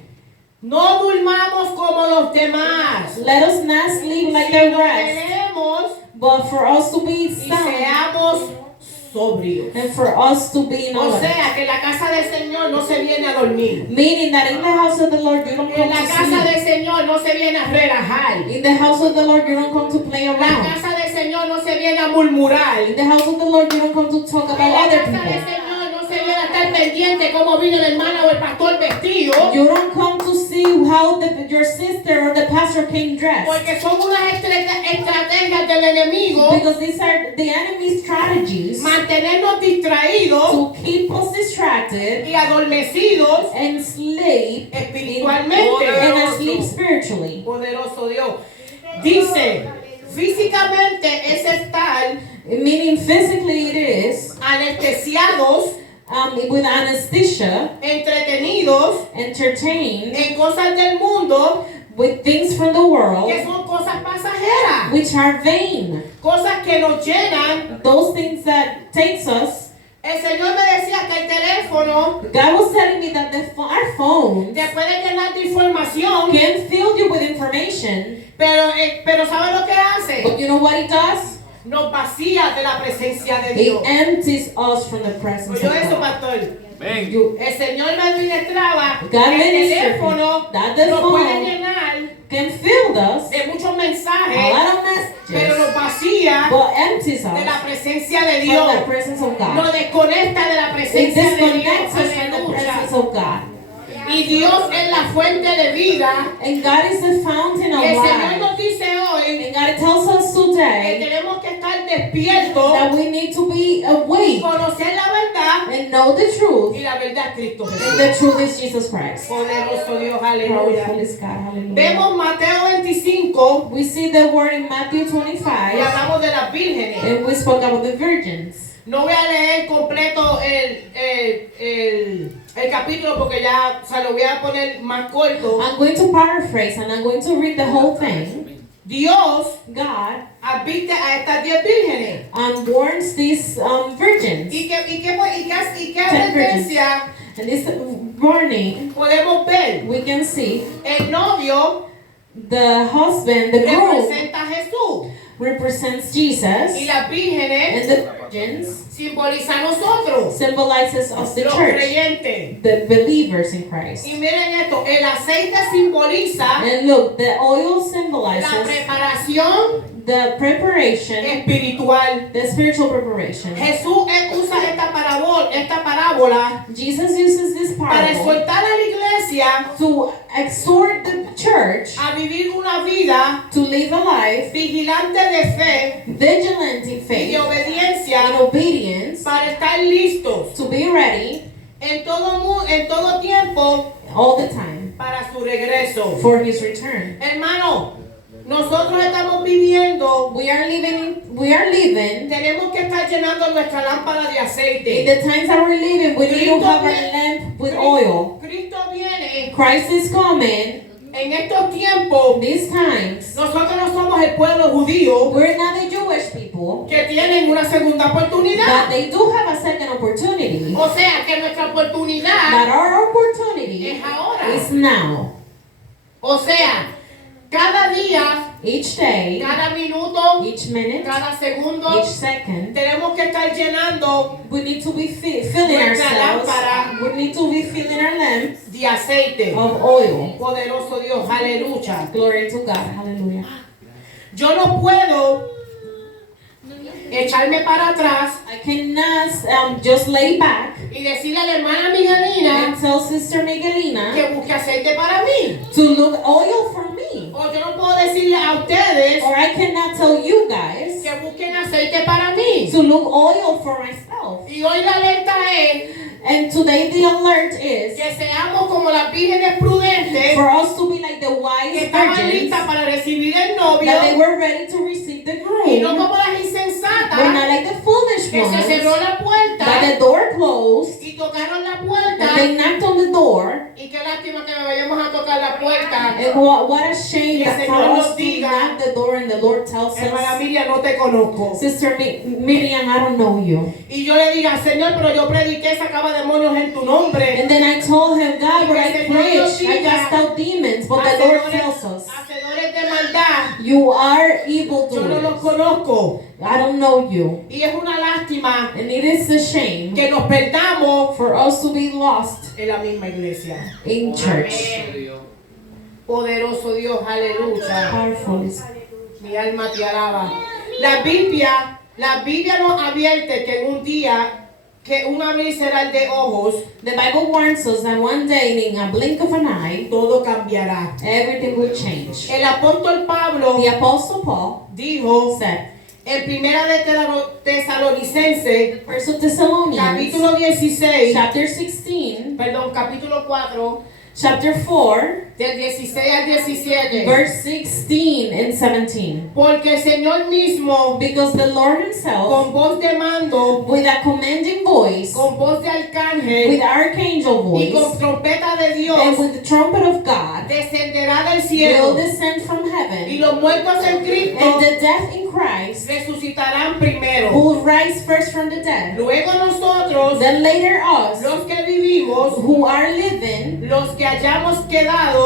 no durmamos como los demás, let us not sleep like the sino rest, velemos but for us to be y sound seamos sobrios. and for us to be in O order. sea, que en la casa del Señor no se viene a dormir. Meaning that in the house of the Lord you don't En come la to casa sleep. del Señor no se viene a relajar. In the house of the Lord you don't come to play La around. casa del Señor no se viene a murmurar. In the house of the Lord you don't come to talk En about la other casa del people. Señor no se viene a estar pendiente cómo vino la hermana o el pastor vestido. You don't come to see how your sister or the pastor came dressed. Porque son unas estrategias del enemigo. Because these are the enemy's strategies Mantenernos distraídos to keep us distracted y adormecidos and sleep espiritualmente. and asleep spiritually. Poderoso Dios. Dice, físicamente es estar Meaning physically it is anestesiados, with anesthesia, entretenidos entertained en cosas del mundo with things from the world que son cosas pasajeras, which are vain. cosas que nos llenan. Those things that takes us. El Señor me decía que el teléfono God was telling me that our phones te puede llenar de información, can fill you with information, pero ¿sabe lo que hace? but you know what it does? Nos vacía de la presencia de It Dios. empties us from the presence of Oyó eso, God. pastor. Amén. You El Señor me administraba God que el ministered teléfono that the nos puede phone llenar can fill us de muchos a mensajes, lot of pero messages, nos vacía but empties de la us presencia de from Dios. the presence of Nos God. desconecta de la It presencia de Dios. disconnects us from the Aleluya. presence of God. Y Dios es la fuente de vida. And God is the fountain Y of el Señor life. nos dice hoy And God tells us que today tenemos que estar despiertos, that we need to be awake conocer la verdad, and know the truth. y la verdad es Cristo And Jesús. the truth is Jesus Christ. Poderoso Dios, aleluya. Powerful is God. Hallelujah. Vemos Mateo 25 We see the word in Matthew y 25, hablamos de las vírgenes. and we spoke about the virgins. No voy a leer completo el capítulo porque ya se lo voy a poner más corto. I'm going to paraphrase and I'm going to read the whole thing. Dios God advierte a estas 10 vírgenes. warns these virgins. ¿Y qué advertencia And this warning, podemos ver? we can see El novio the husband, the groom, representa a Jesús represents y Jesus, las vírgenes and the virgins simboliza a nosotros, symbolizes us, the los church, creyentes. the believers in Christ. Y miren esto, el aceite simboliza And look, the oil la symbolizes preparación the preparation, espiritual. the spiritual preparation. Jesús usa esta parábola Jesus uses this para parable exhortar a la iglesia to exhort the church a vivir una vida to live a life vigilante de fe vigilant in y de faith obediencia and obedience, para estar listos to be ready en todo tiempo all the time para su regreso. for his return. Hermano, nosotros estamos viviendo, We are living tenemos que estar llenando nuestra lámpara de in aceite. the times that we're living. We need to have our lamp with oil. Cristo viene Christ is coming. en estos tiempos. These times, Nosotros no somos el pueblo judío we're not the Jewish people, que tienen una segunda but oportunidad. they do have a second opportunity. O sea que nuestra oportunidad But our opportunity es ahora. is now. O sea, cada día Each day, cada minuto, each minute, cada segundo, each second, tenemos que estar llenando we need to be filling Nuestra ourselves. lámpara We need to be filling our lamps de aceite. of oil. Poderoso Dios, aleluya. Glory to God. Hallelujah. Yo no puedo echarme para atrás I cannot just lay back y decirle a la hermana Miguelina and tell Sister Miguelina que busque aceite para mí. to look oil for me. O yo no puedo decirle a ustedes Or I cannot tell you guys que busquen aceite para mí. to look oil for myself. Y hoy la alerta es And today the alert is que seamos como las vírgenes prudentes for us to be like the que wise estaban virgins listas para recibir el novio that they were ready to receive the y no groom, como las but insensatas not like the foolish que se cerró ones la puerta that the door closed y tocaron la and puerta. they knocked on the door. Y qué lástima que me vayamos a tocar la puerta. And what a shame Y el that for Señor nos us to diga, knock the door and the Lord tells Hermana us, Miriam, no te conozco. Sister Miriam, I don't know you. Y yo le diga, Señor, pero yo prediqué, sacaba demonios en tu nombre. And then I told him, God, but I preached, I cast out demons, but the Lord tells us, Hacedores de maldad, you are yo no los evildoers. conozco. I don't know you. Y es una lástima And it is a shame que nos perdamos for us to be lost en la misma iglesia. in church. Poderoso Dios, aleluya. Powerful. Mi alma te alaba. La Biblia nos advierte que en un día, que un abrir y cerrar de ojos, The Bible warns us that one day, in a blink of an eye, todo cambiará. everything will change. El apóstol Pablo The Apostle Paul dijo said, en primera de Tesalonicense, First of Thessalonians, capítulo 16, chapter 16, perdón, capítulo 4, chapter 4, del 16 al 17. verse 16 and 17. Porque el Señor mismo, Because the Lord Himself, con voz de mando, with a commanding voice, con voz de arcángel with archangel y con voice, trompeta de and Dios, with the trumpet of God, descenderá del will cielo. descend from Y heaven, los muertos en Cristo and the dead in Christ resucitarán primero. will rise first from the dead. Luego nosotros, Then later us, los que vivimos, who are living, los que hayamos quedado,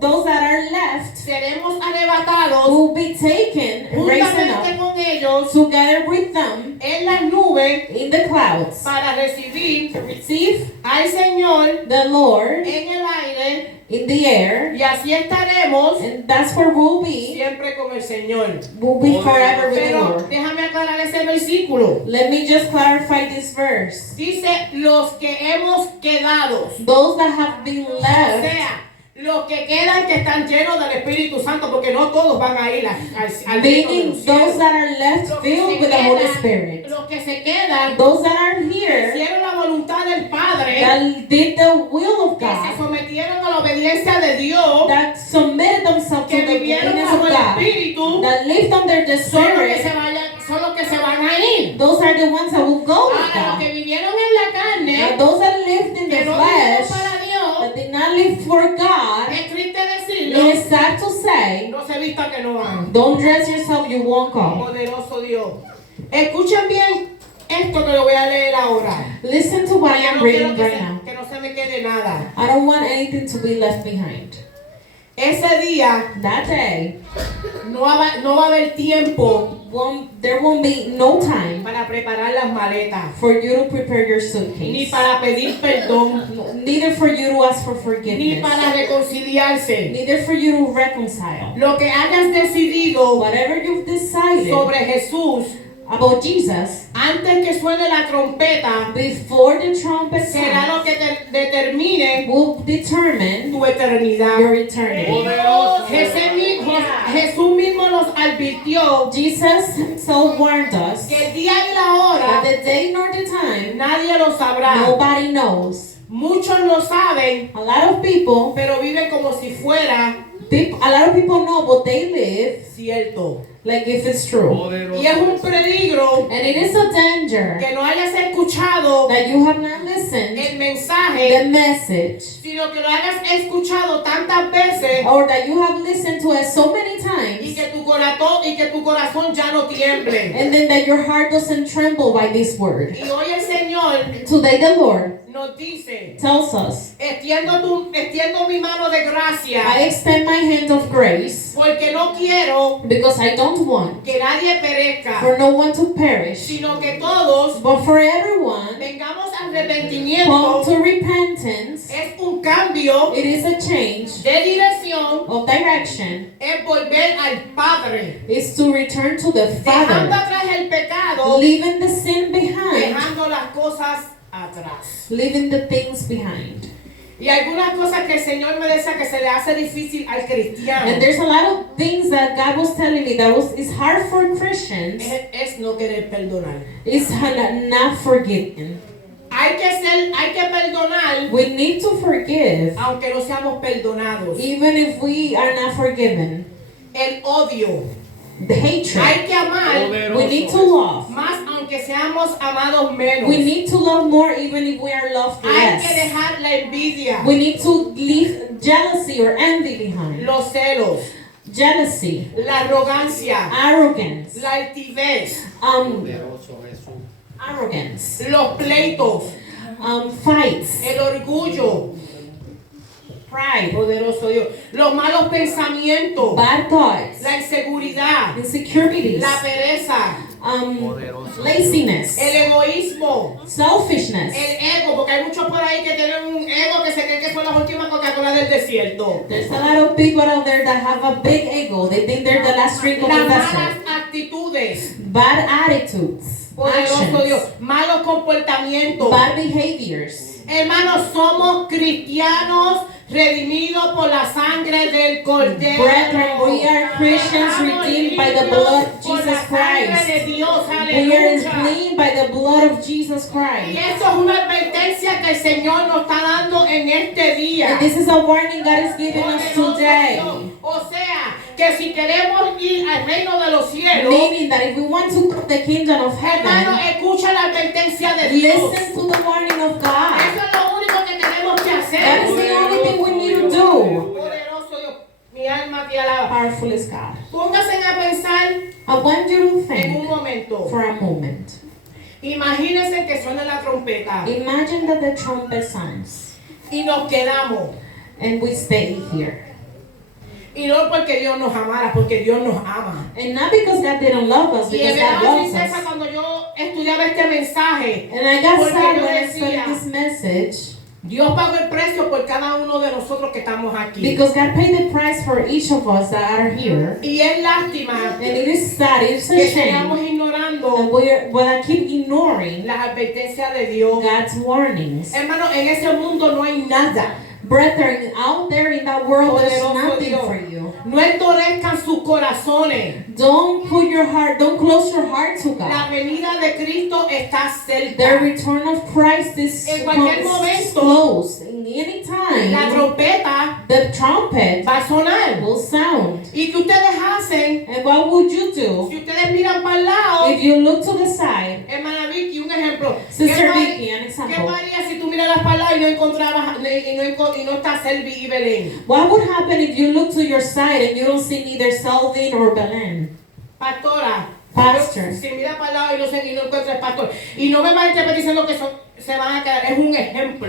those that are left, seremos arrebatados will be taken and raised juntamente up con ellos together with them en las nubes in the clouds, para recibir receive al Señor the Lord en el aire, in the air, y así estaremos and that's where we'll be. siempre con el Señor. We'll be forever with the Pero Lord. déjame aclarar ese versículo. Let me just clarify this verse. Dice los que hemos quedado. Those that have been O left, sea, los que quedan que están llenos del Espíritu Santo, porque no todos van a ir al reino de meaning los those cielos. that are left Los que filled se with the Holy quedan, Spirit, los que se quedan, those that are here, hicieron la voluntad del Padre, that did the will of que se God, sometieron a la obediencia de Dios, that submitted themselves to que the vivieron obedience bajo of el God, Espíritu, that lived under the son los que Spirit. se van a ir. Those are the ones that will go with Ahora, los que God. vivieron en la Now, carne, those that lived in the que no vivieron flesh, para Dios, that did not live for God, es triste it decirlo, is sad to say, no se vista que no van. don't dress yourself, you won't come. Poderoso Dios. Escuchen bien esto que lo voy a leer ahora. Listen to what I Yo am no quiero reading que right se- now. que no se me quede nada. I don't want anything to be left behind. Ese día That day, no va a haber tiempo there won't be no time para preparar las maletas, for you to prepare your ni suitcase, para pedir perdón, neither for you to ask for ni forgiveness, para reconciliarse. neither for you to reconcile. Lo que hayas decidido Whatever you've decided sobre Jesús about Jesus, antes que suene la trompeta before the trumpet será sounds, lo que determine will determine tu eternidad. your eternity. Jesús mismo nos advirtió Jesus himself warned us que el día y la that hora the day nor the time, nadie lo sabrá. nobody knows. Muchos lo saben, A lot of people, pero viven como si fuera a lot of people know, but they live cierto. like if it's true. Y es un peligro And it is a danger que no hayas escuchado that you have not listened el the mensaje, message, sino que lo hayas escuchado tantas veces or that you have listened to it so many y times, que tu corazón ya no tiemble. and then that your heart doesn't tremble by this word. Y hoy el Señor Señor Today the Lord nos dice, tells us, extiendo mi mano de gracia, I extend my hand of grace porque no quiero because I don't want que nadie perezca, for no one to perish, sino que todos but for everyone vengamos al come arrepentimiento. to repentance. Es un cambio It is a change de dirección, of direction. es volver al Padre, Is to return to the dejando Father, atrás el pecado, leaving the sin behind, dejando las cosas atrás. leaving the things behind. Y algunas cosas que el Señor me decía que se le hace difícil al cristiano And there's a lot of things that God was telling me that is hard for Christians. es no querer perdonar. Is not forgiving. Hay que perdonar We need to forgive aunque no seamos perdonados. even if we are not forgiven. El odio. The hatred. Hay que amar We need to love. más aunque seamos amados menos. We need to love more even if we are loved Hay que less. dejar la envidia, We need to leave jealousy or envy behind. los celos, Jealousy, la arrogancia, arrogance, la altivez, Poderoso Jesús. arrogance, los pleitos, fights, el orgullo, pride, poderoso Dios, los malos pensamientos, bad thoughts, la inseguridad, insecurities, la pereza, laziness, el egoísmo, selfishness. el ego, porque hay muchos por ahí que tienen un ego que se creen que son las últimas Coca-Cola del desierto. There's a lot of people out there that have a big ego. They think they're the last drink of the Las vessel. malas actitudes, Bad attitudes, poderoso Dios, actions, malos comportamientos. bad behaviors. Hermanos, somos cristianos redimidos por la sangre del Cordero. Brethren, we are Christians Estamos redeemed by the limpios blood of por Jesus la sangre Christ. de Dios. We are Aleluya. clean by the blood of Jesus Y Christ. eso es una advertencia que el Señor nos está dando en este día. And this is a warning God is giving us Poderoso today. Dios. O sea, que si queremos ir al reino de los cielos, Meaning that if we want to go to the kingdom of hermano, heaven, escucha la advertencia de Dios. listen to the warning of God. Eso es lo único que tenemos que hacer. That is the only thing we need to do. Poderoso Dios, mi alma te alaba. Powerful is God. Póngase a pensar I want you to en un think momento. for a moment. Imagínense que suena la trompeta Imagine that the trumpet sounds y nos quedamos. and we stay here. Y no porque Dios nos amara, porque Dios nos ama. And not because God didn't love us, Y because me God daba loves tristeza us. cuando yo estudiaba este mensaje. And I got Porque sad yo when I decía, studied this message Dios pagó el precio por cada uno de nosotros que estamos aquí. because God paid the price for each of us that are here. Y es lástima And it is sad, it's a que shame sigamos that ignorando I keep ignoring las advertencias de Dios. God's warnings. Hermano, en ese mundo no hay nada. Brethren, out there in that world, there's Poderoso nothing Dios. for you. No endurezcan sus corazones. Don't close your heart to La God. venida de Cristo está The cerca. return of Christ is En cualquier comes momento, close. In any La time, trompeta the trumpet va a sonar. will sound. ¿Y qué ustedes hacen? And what would you do Si ustedes miran para el lado, if you look to the side? hermana Vicky, un ejemplo. Sister ¿Qué Vicky, an ¿Qué example. pasaría si tú miras para el lado y no encontrabas y no está Selvi y Belén? What would happen if you look to your side and you don't see neither Selvin or Belen? Pastora. Pastor. Si mira para el lado y no encuentra el pastor. Y no me vayan diciendo que se van a quedar. Es un ejemplo.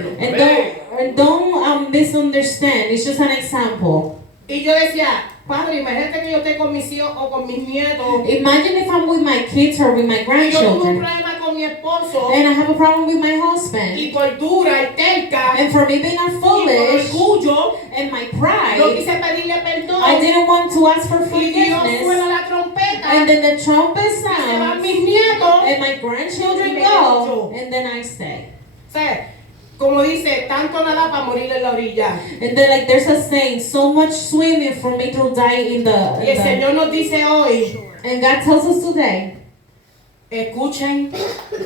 And don't misunderstand. It's just an example. Y yo decía, padre, imagínate que yo esté con mis hijos o con mis nietos. Imagine if I'm with my kids or with my Y yo tuve un grandchildren problema con mi esposo. and I have a problem with my husband. Y por dura y terca. And for me being a Y por foolish orgullo. and my No pride, quise pedirle perdón. I didn't want to ask for Y Dios suena forgiveness. la trompeta. And then the trumpet Se van sounds mis nietos. and my grandchildren go and then I stay. O sea, como dice, tanto nada para morir en la orilla. And then like there's a saying, so much swimming for me to die in Y el the Señor nos dice hoy, and God tells us today, escuchen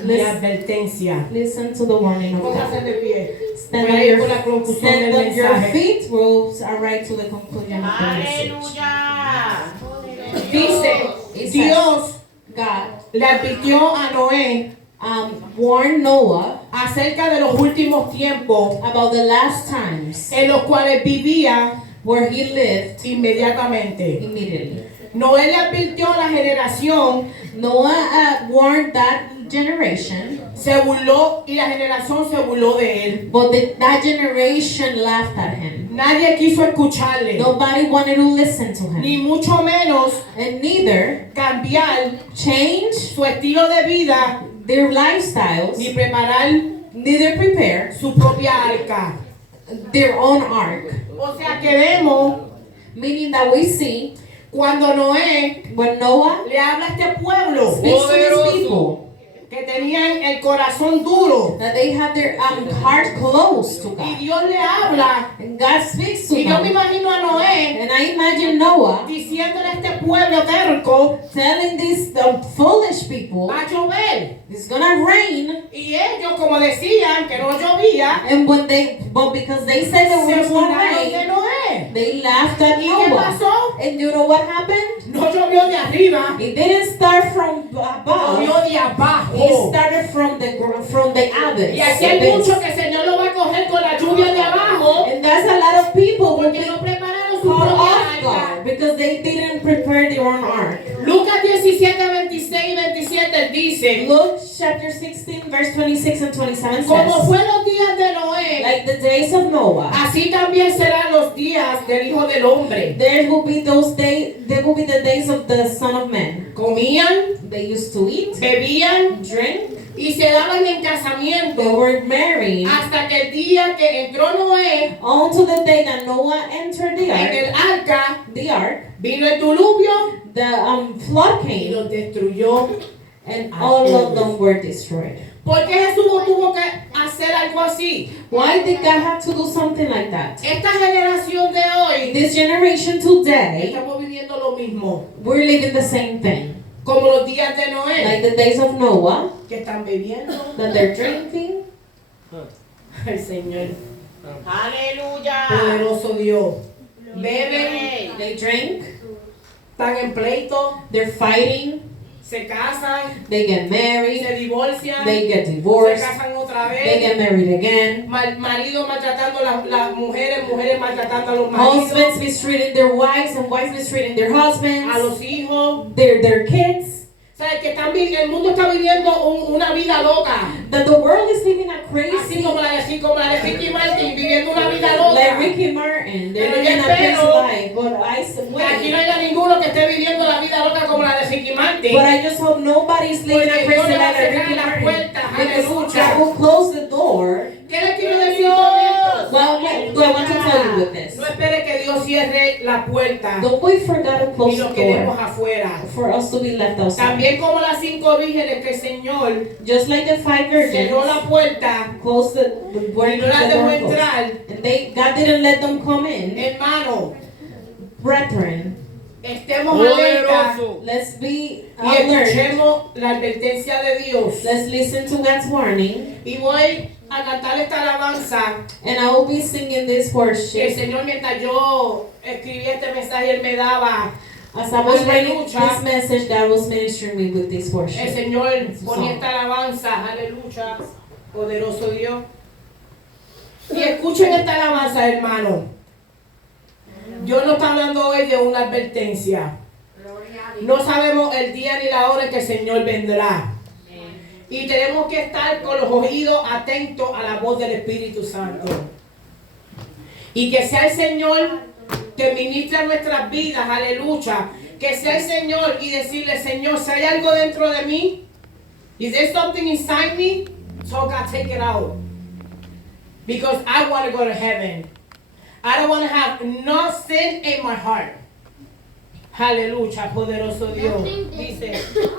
mi advertencia. listen to the warning of Pónganse God. de pie. Stand Voy a on ir con la conclusión del stand on your mensaje. feet, we'll arrive to the conclusion of the message. Dice, It says, Dios God le advirtió a Noé warned Noah acerca de los últimos tiempos about the last times en los cuales vivía where he lived inmediatamente. immediately. Noé le advirtió a la generación Noah warned that generation, se burló y la generación se burló de él. but that generation laughed at him. Nadie quiso escucharle, Nobody wanted to listen to ni him. mucho menos And neither cambiar change su estilo de vida, their lifestyles, ni preparar neither prepare su propia arca. their own ark. O sea que vemos Meaning that we see cuando Noé when Noah le habla a este pueblo speaks to his people que tenían el corazón duro that they have their heart close to y God. Dios le habla And God speaks to y yo me them. imagino a Noé And I imagine Noah diciéndole a este pueblo terco, telling these foolish people, va a llover. it's gonna rain. Y ellos, como decían que no llovía, And but because they said it se was gonna burlaron de rain, Noé. they laughed at ¿Y qué Noah. pasó? And you know what happened? No llovió de arriba, It didn't start from above. llovió de abajo. It started from the abyss. Y aquí hay muchos que el Señor lo va a coger con la lluvia de abajo And that's a lot of people who porque get no prepararon su caught propia off arca. guard because they didn't prepare their own ark. Lucas 17, 26 y 27 dice, Luke chapter 16, verse 26 and 27 como says, fue los días de Noé, like the days of Noah, así también serán los días del Hijo del Hombre. there will be the days of the Son of Man. Comían, They used to eat, bebían drink, y se daban en they casamiento were married hasta que el día que entró Noé until the day that Noah entered the en el ark. arca, The ark, vino el diluvio the flood y came, los destruyó. and all of them were destroyed. ¿Por qué Jesús tuvo que hacer algo así? Why did God have to do something like that? Esta generación de hoy This generation today, estamos viviendo lo mismo, we're living the same thing. como los días de Noé, Like the days of Noah, que están bebiendo. that they're drinking. Ay, Señor, Aleluya. poderoso Dios. Beben, They drink, están en pleito, they're fighting, se casan, they get married, se divorcian, they get se divorced, casan otra they vez. get married again. Marido maltratando a las mujeres, mujeres maltratando a los maridos, Husbands mistreating their wives and wives mistreating their a husbands, los hijos. their kids. ¿Sabes? Que el mundo está viviendo una vida loca. That the world is living a Así crazy, como la de Ricky Martin, viviendo una vida like loca. Ricky Martin. They're Pero living yo a crazy espero life. But Aquí no haya ninguno que esté viviendo la vida loca como la de Ricky Martin. But I just hope nobody's living a Porque crazy Dios le va a life like cerrar Ricky las Martin. puertas, Because aleluya. God will close the door. ¿Qué le quiero decir con esto? Well, what do I want to tell you with this? No espere que Dios cierre la puerta Don't wait for God to y close nos the quedemos door afuera. for us to be left outside. También como las 5 vírgenes que el Señor Just like the 5 virgins cerró la puerta closed the y door, no las the dejó door closed. entrar, And God didn't let them come in. hermano, Brethren, estemos alerta Poderoso. let's be y alert. escuchemos la advertencia de Dios. Let's listen to God's warning. Y voy a cantar esta alabanza And I will be singing this que el worship. Señor, mientras yo escribía este mensaje, Él me daba. As I was writing Aleluya. this message, God was ministering me with this El worship. Señor ponía esta alabanza, aleluya, poderoso Dios. Y escuchen esta alabanza, hermano. Dios no está hablando hoy de una advertencia. No sabemos el día ni la hora en que el Señor vendrá. Y tenemos que estar con los oídos atentos a la voz del Espíritu Santo. Y que sea el Señor que ministra nuestras vidas, aleluya. Que sea el Señor y decirle, Señor, si hay algo dentro de mí, is there something inside me? So God, take it out. Because I want to go to heaven. I don't want to have no sin in my heart. Aleluya, poderoso Dios. Dice,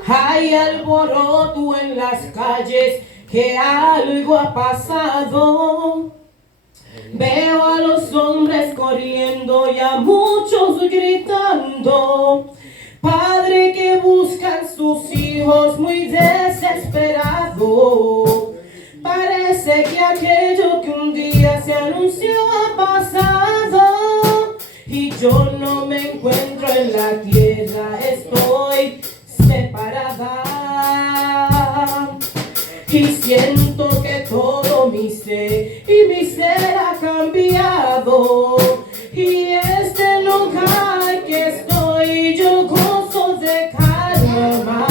hay alboroto en las calles, que algo ha pasado. Veo a los hombres corriendo y a muchos gritando. Padre, que buscan sus hijos muy desesperados. Parece que aquello que un día se anunció ha pasado. Y yo no me encuentro en la tierra, estoy separada. Y siento que todo mi ser y mi ser ha cambiado. Y este lugar que estoy yo gozo de calma.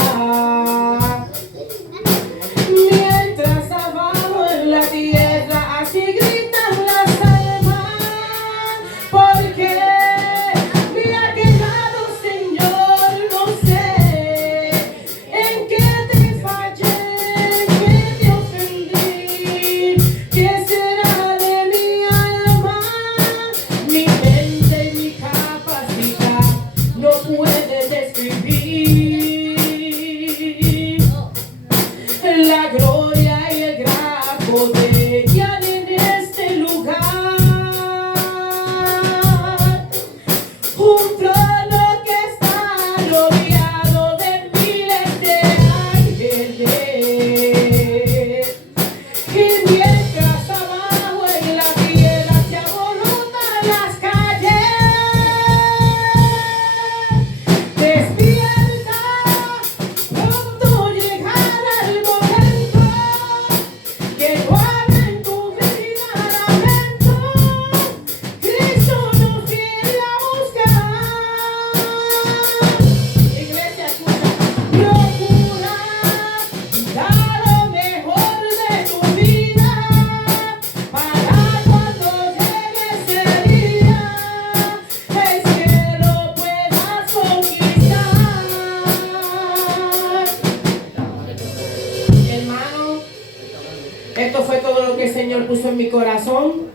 Botellan en este lugar, un trono que está rodeado de miles de ángeles. Y mientras abajo en la tierra se alborotan las calles, despierta, pronto llegará el momento que guarda en tu vida lamento. Cristo nos viene a buscar. Iglesia, escucha. Procura dar lo mejor de tu vida para cuando llegue ese día el cielo puedas conquistar. Hermano, esto fue todo lo que el Señor puso en mi corazón.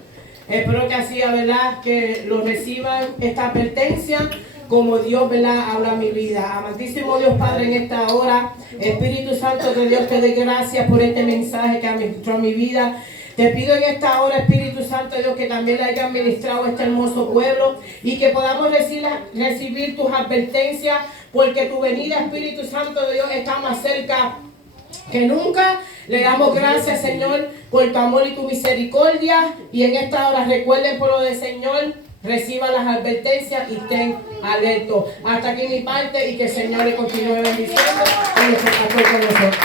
Espero que así, ¿verdad?, que lo reciban esta advertencia como Dios, ¿verdad?, habla a mi vida. Amantísimo Dios Padre, en esta hora, Espíritu Santo de Dios, te doy gracias por este mensaje que administró a mi vida. Te pido en esta hora, Espíritu Santo de Dios, que también le haya administrado a este hermoso pueblo y que podamos recibir tus advertencias, porque tu venida, Espíritu Santo de Dios, está más cerca que nunca. Le damos gracias, Señor, por tu amor y tu misericordia. Y en esta hora recuerden por lo del Señor, reciban las advertencias y estén alertos. Hasta aquí mi parte, y que el Señor le continúe bendiciendo y nos acompañe con nosotros.